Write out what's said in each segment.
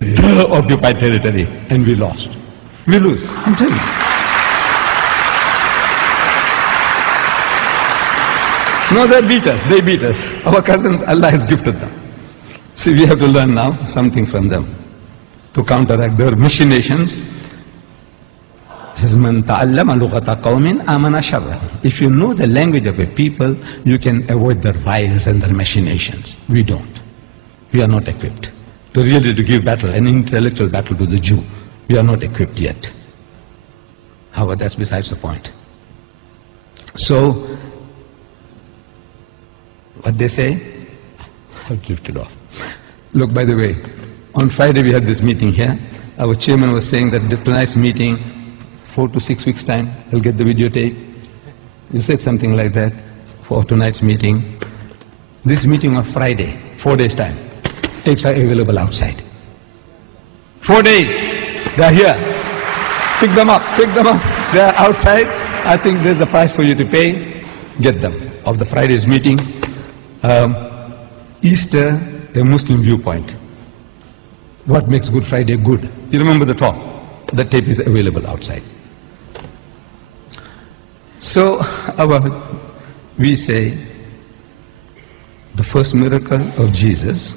the occupied territory, and we lost. We lose. I'm telling you. No, they beat us. They beat us. Our cousins, Allah has gifted them. See, we have to learn now something from them to counteract their machinations. It says, "Man ta'allama lughata qawmin amana sharrahum." If you know the language of a people, you can avoid their vials and their machinations. We don't. We are not equipped to really to give battle, an intellectual battle to the Jew. We are not equipped yet. However, that's besides the point. So, what they say, I've lifted off. Look, by the way, on Friday we had this meeting here. Our chairman was saying that tonight's meeting, 4 to 6 weeks' time, he'll get the videotape. You said something like that for tonight's meeting. This meeting on Friday, 4 days' time, tapes are available outside. 4 days, they are here. Pick them up, they are outside. I think there's a price for you to pay. Get them, of the Friday's meeting. Easter, a Muslim viewpoint. What makes Good Friday good? You remember the talk? The tape is available outside. So, we say the first miracle of Jesus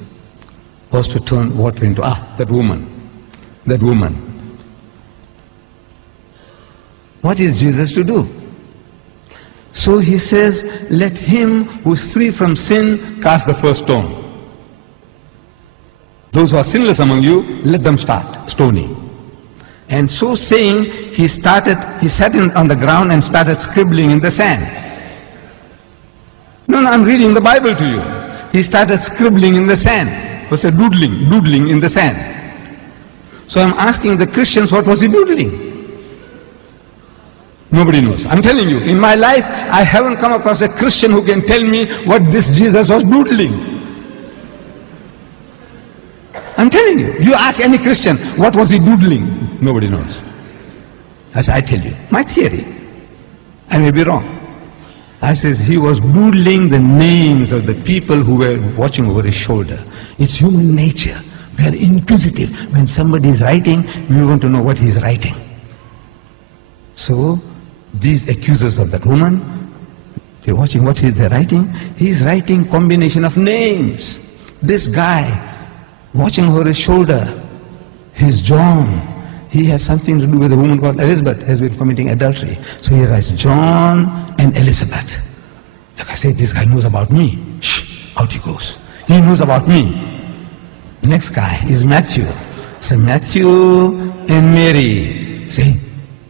was to turn water into, that woman. What is Jesus to do? So he says, let him who is free from sin cast the first stone. Those who are sinless among you, let them start stoning. And so saying, he sat on the ground and started scribbling in the sand. No, I'm reading the Bible to you. He started scribbling in the sand. It was a doodling in the sand. So I'm asking the Christians, what was he doodling? Nobody knows. I'm telling you, in my life, I haven't come across a Christian who can tell me what this Jesus was doodling. I'm telling you, you ask any Christian, what was he doodling? Nobody knows. As I tell you, my theory. I may be wrong. I says he was doodling the names of the people who were watching over his shoulder. It's human nature. We are inquisitive. When somebody is writing, we want to know what he's writing. So, these accusers of that woman, they're watching what they're writing. He's writing combination of names. This guy, watching over his shoulder, his John. He has something to do with a woman called Elizabeth, has been committing adultery. So he writes John and Elizabeth. The guy says, this guy knows about me. Shh, out he goes. He knows about me. Next guy is Matthew. So Matthew and Mary. Say,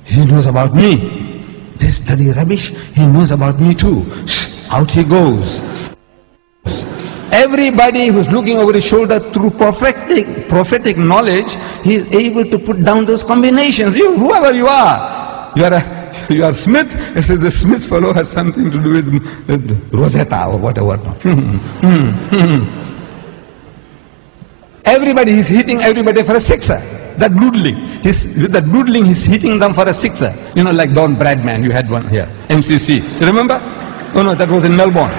he knows about me. This bloody rubbish, he knows about me too. Shh, out he goes. Everybody who's looking over his shoulder through prophetic knowledge, he is able to put down those combinations. You, whoever you are Smith. It says the Smith fellow has something to do with Rosetta or whatever. Everybody is hitting everybody for a sixer. That doodling, with that doodling, he's hitting them for a sixer. You know, like Don Bradman, you had one here, MCC. You remember? Oh no, that was in Melbourne.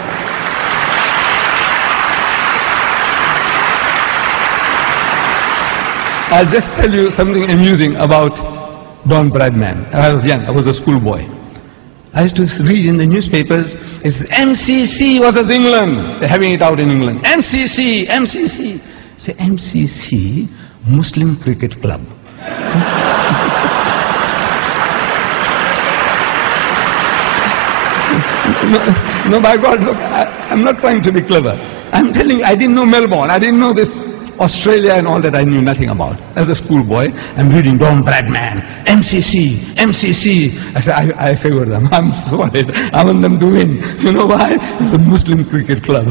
I'll just tell you something amusing about Don Bradman. I was young, I was a schoolboy. I used to read in the newspapers, it's MCC versus England. They're having it out in England. MCC. Say MCC, Muslim Cricket Club. No, by God, look, I'm not trying to be clever. I'm telling you, I didn't know Melbourne. I didn't know this Australia and all that. I knew nothing about. As a schoolboy, I'm reading Don Bradman, MCC. I said, I favor them. I'm sorry. I want them to win. You know why? It's a Muslim Cricket Club.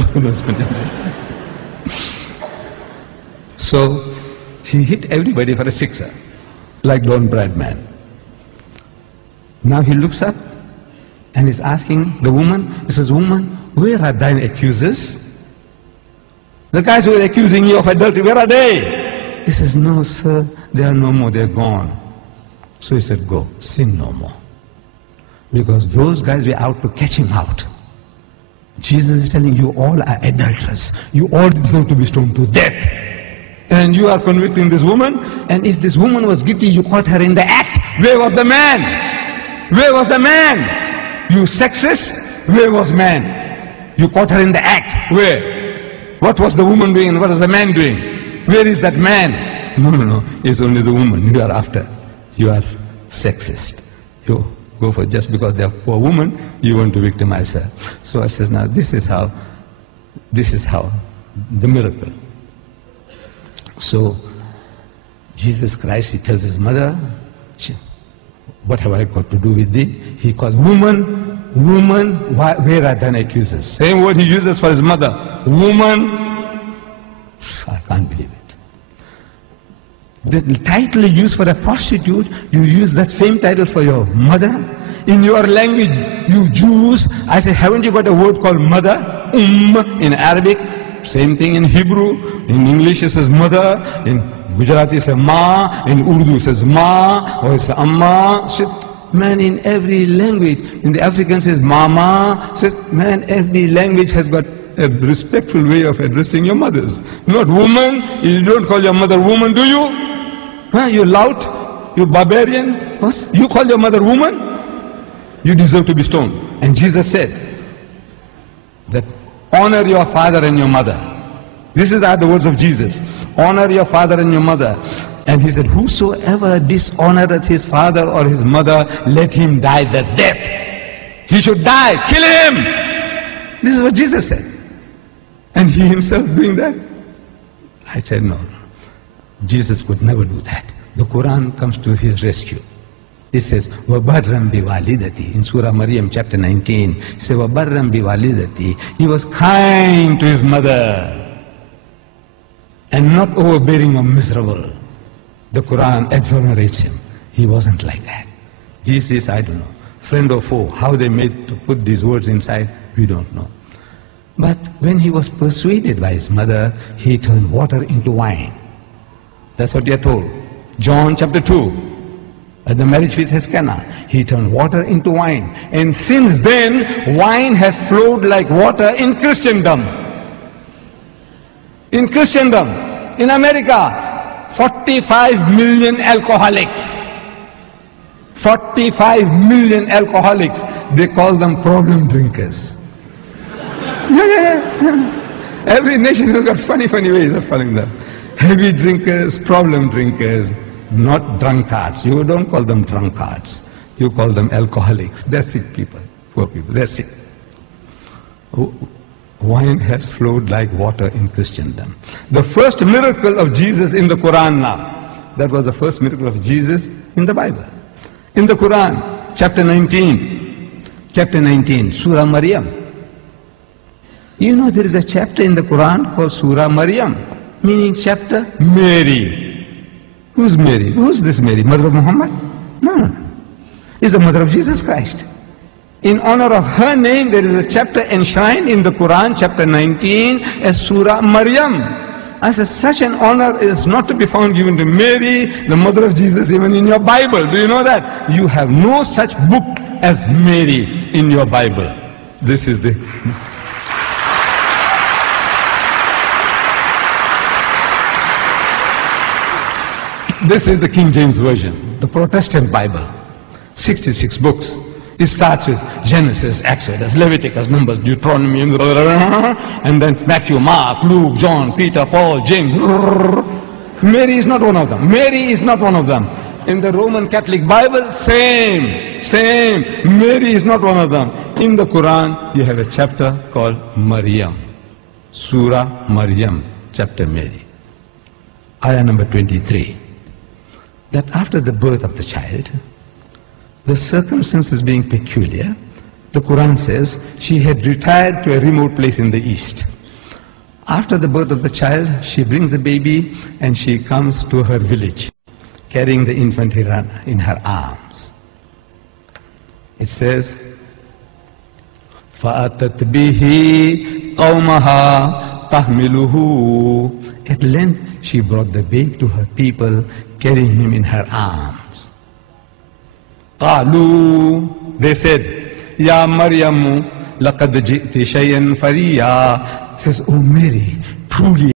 So, he hit everybody for a sixer, like Don Bradman. Now he looks up and is asking the woman, he says, woman, where are thine accusers? The guys who are accusing you of adultery, where are they? He says, no, sir, they are no more, they're gone. So he said, go, sin no more. Because those guys were out to catch him out. Jesus is telling you all are adulterers. You all deserve to be stoned to death. And you are convicting this woman, and if this woman was guilty, you caught her in the act. Where was the man? Where was the man? You sexist, where was man? You caught her in the act. Where? What was the woman doing and what was the man doing? Where is that man? No, it's only the woman you are after. You are sexist. You go for just because they are poor woman, you want to victimize her. So I says, now this is how the miracle. So Jesus Christ, he tells his mother, what have I got to do with thee? He calls woman, where are thine accusers? Same word he uses for his mother, woman. I can't believe it. The title you use for a prostitute, you use that same title for your mother. In your language, you Jews, I say, haven't you got a word called mother? In Arabic. Same thing in Hebrew. In English it says mother. In Gujarati it says ma. In Urdu it says ma. Or it says amma. Man, in every language. In the African it says mama. Man, every language has got a respectful way of addressing your mothers. Not woman. You don't call your mother woman, do you? Huh? You lout? You barbarian? What? You call your mother woman? You deserve to be stoned. And Jesus said that honor your father and your mother. These are the words of Jesus. Honor your father and your mother. And he said, whosoever dishonoreth his father or his mother, let him die the death. He should die. Kill him. This is what Jesus said. And he himself doing that? I said, no. Jesus would never do that. The Quran comes to his rescue. It says, وَبَرًّا بِوَالِدَتِي. In Surah Maryam chapter 19, it says, وَبَرًّا بِوَالِدَتِي. He was kind to his mother and not overbearing or miserable. The Quran exonerates him. He wasn't like that. Jesus, I don't know, friend or foe, how they made to put these words inside, we don't know. But when he was persuaded by his mother, he turned water into wine. That's what we are told. John chapter 2. At the marriage feast at Cana, he turned water into wine. And since then, wine has flowed like water in Christendom. In Christendom, in America, 45 million alcoholics. 45 million alcoholics. They call them problem drinkers. Yeah. Every nation has got funny ways of calling them. Heavy drinkers, problem drinkers. Not drunkards. You don't call them drunkards. You call them alcoholics. They're sick people, poor people. They're sick. Wine has flowed like water in Christendom. The first miracle of Jesus in the Quran now. That was the first miracle of Jesus in the Bible. In the Quran, chapter 19, Surah Maryam. You know there is a chapter in the Quran called Surah Maryam, meaning chapter Mary. Who's Mary? Who's this Mary? Mother of Muhammad? No. It's the mother of Jesus Christ. In honor of her name, there is a chapter enshrined in the Quran, chapter 19, as Surah Maryam. I said, such an honor is not to be found given to Mary, the mother of Jesus, even in your Bible. Do you know that? You have no such book as Mary in your Bible. This is the... This is the King James Version, the Protestant Bible, 66 books. It starts with Genesis, Exodus, Leviticus, Numbers, Deuteronomy, and then Matthew, Mark, Luke, John, Peter, Paul, James. Mary is not one of them. Mary is not one of them. In the Roman Catholic Bible, same. Mary is not one of them. In the Quran, you have a chapter called Maryam, Surah Maryam, chapter Mary. Ayah number 23. That after the birth of the child, the circumstances being peculiar, the Quran says she had retired to a remote place in the east. After the birth of the child, she brings the baby and she comes to her village, carrying the infant in her arms. It says, فَأَتَتْ بِهِ قَوْمَهَا تَحْمِلُهُ. At length, she brought the babe to her people, carrying him in her arms. قَالُوا. They said, يَا مَرْيَمُ لَقَدْ جِئْتِ شَيْئًا فَرِيًّا. Says, oh Mary, truly